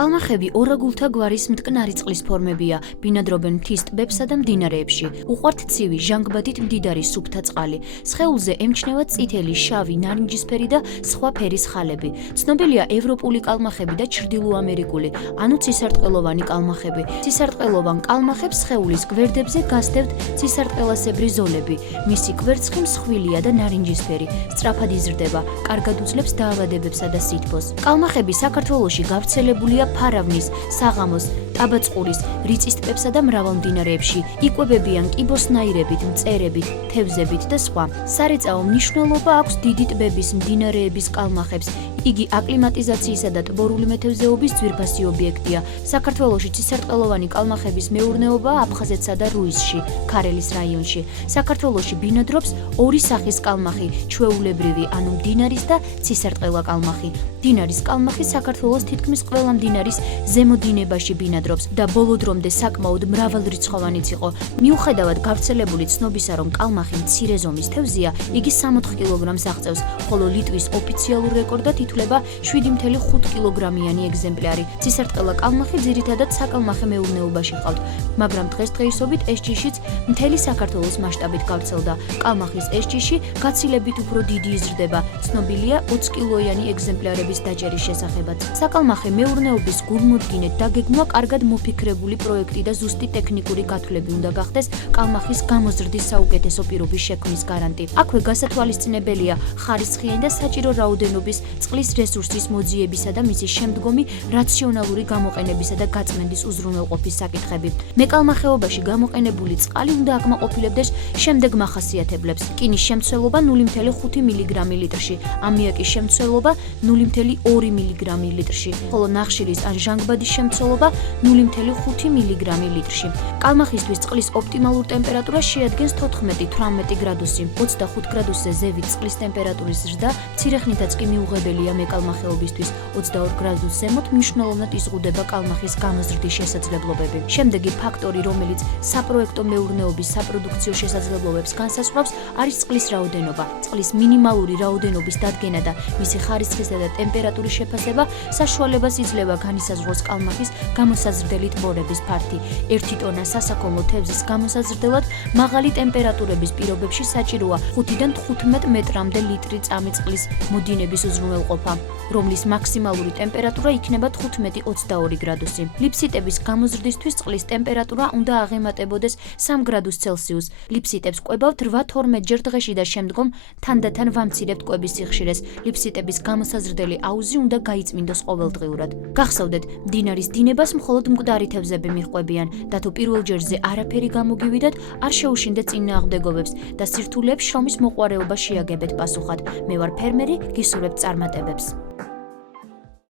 კალმახები ორაგულთა გვარის მტკნარი წყლის ფორმებია, ბინადრობენ მთის ტბებსა და მდინარეებში. უყვართ ცივი, ჟანგბადით მდიდარი სუფთა წყალი. სხეულზე ემჩნევა წითელი, შავი, ნარინჯისფერი და სხვა ფერის ხალები. ცნობილია ევროპული კალმახები და ჩრდილოამერიკული, ანუ ცისარტყელოვანი კალმახები. ცისარტყელოვან კალმახებს სხეულის გვერდებზე გასდევთ ცისარტყელასებრი ზოლები. მისი კვერცხი მსხვილია და ნარინჯისფერი, სწრაფად იზრდება, კარგად უძლებს დაავადებებსა და სითბოს. კალმახები საქართველოში გავრცელებულია ფარავნის, საღამოს, ტაბაწყურის, რიწის ტბებსა და მრავალ მდინარეებში. იკვებებიან კიბოსნაირებით, მწერებით, თევზებით და სხვა. სარეწაო მნიშვნელობა აქვს დიდი ტბების, მდინარეების კალმახებს. იგი აკლიმატიზაციისა და ტბორული მეთევზეობის ძვირფასი ობიექტია. საქართველოში ცისარტყელოვანი კალმახების მეურნეობაა აფხაზეთსა და რუისში, ქარელის რაიონში. საქართველოში ბინადრობს ორი სახის კალმახი, ჩვეულებრივი, ანუ მდინარის და ცისარტყელა კალმახი. მდინარის კალმახი საქართველოს თითქმის ყველა მდინარის ზემო დინებაში ბინადრობს და ბოლო დრომდე საკმაოდ მრავალრიცხოვანიც იყო. მიუხედავად გავრცელებული ცნობისა, რომ კალმახი მცირე ზომის თევზია, იგი 60 კილოგრამს აღწევს, ხოლო ლიტვის ოფიციალურ რეკორდად ითვლება 7,5 კილოგრამიანი ეგზემპლარი. ცისარტყელა კალმახი ძირითადად საკალმახე მეურნეობაში ჰყავთ, მაგრამ დღესდღეობით ეს ჯიშიც მთელი საქართველოს მასშტაბით გავრცელდა. კალმახის ეს ჯიში გაცილებით უფრო დიდი იზრდება, ცნობილია 20 კილოიანი ეგზემპლარების დაჭერის შესახებაც. საკალმახე მეურნეობის გულმოდგინედ დაგეგმვა კარგად მოფიქრებული პროექტი და ზუსტი ტექნიკური გათვლები უნდა გახდეს კალმახის გამოზრდის საუკეთესო პირობის შექმნის გარანტი. აქვე გასათვალისწინებელია ხარისხიანი და საჭირო რაოდენობის წყლის რესურსის მოძიებისა და მისი შემდგომი რაციონალური გამოყენებისა და გაწმენდის უზრუნველყოფის საკითხები. მეკალმახეობაში გამოყენებული წყალი უნდა აკმაყოფილებდეს შემდეგ მახასიათებლებს: რკინის შემცველობა 0,5 მგ ლიტრში, ამიაკის შემცველობა 0,2 მგ litrში, ხოლო ნახშირის ან ჟანგბადის შემცველობა 0,5 მგ litrში. კალმახისთვის წყლის ოპტიმალურ ტემპერატურას შეადგენს 14-18 გრადუსი. 25 გრადუსზე ზევით წყლის ტემპერატურის ზრდა მცირე ხნითაც კი მიუღებელია მეკალმახეობისთვის. 22 გრადუს ზემოთ მნიშვნელოვნად იზღუდება კალმახის გამოზრდის შესაძლებლობები. შემდეგი ფაქტორი, რომელიც საპროექტო მეურნეობის საპროდუქციო შესაძლებლობებს განსაზღვრავს, არის წყლის რაოდენობა. წყლის მინიმალური რაოდენობის დადგენა და მისი ხარისხისა და ტემპერატურის შეფასება საშუალებას იძლევა განისაზღვროს კალმახის გამოსაზრდელი ტბორების ფართი. 1 ტონა სასაქონლო თევზის გამოსაზრდელად მაღალი ტემპერატურების პირობებში საჭიროა 5-დან 15 მეტრამდე ლიტრი წამი წყლის მოდინების უზრუნველყოფა, რომლის მაქსიმალური ტემპერატურა იქნება 15-22 გრადუსი. ლიფსიტების გამოზრდისთვის წყლის ტემპერატურა უნდა აღემატებოდეს 3 გრადუს ცელსიუსს. ლიფსიტებს კვებავთ 8-12 ჯერ დღეში და შემდგომ თანდათან ვამცირებთ კვების სიხშირეს. ლიფსიტების გამოსაზრდელი აუზი უნდა გაიწმინდოს ყოველდღიურად. გახსოვდეთ, მდინარის დინებას მხოლოდ მკვდარი თევზები მიჰყვებიან და თუ პირველ ჯერზე არაფერი გამოგივიდათ, არ შეუშინდეთ წინააღმდეგობებს და სირთულეებს შრომის მოყვარეობა შეაგებეთ პასუხად. მე ვარ ფერმერი, გისურვებთ წარმატებებს.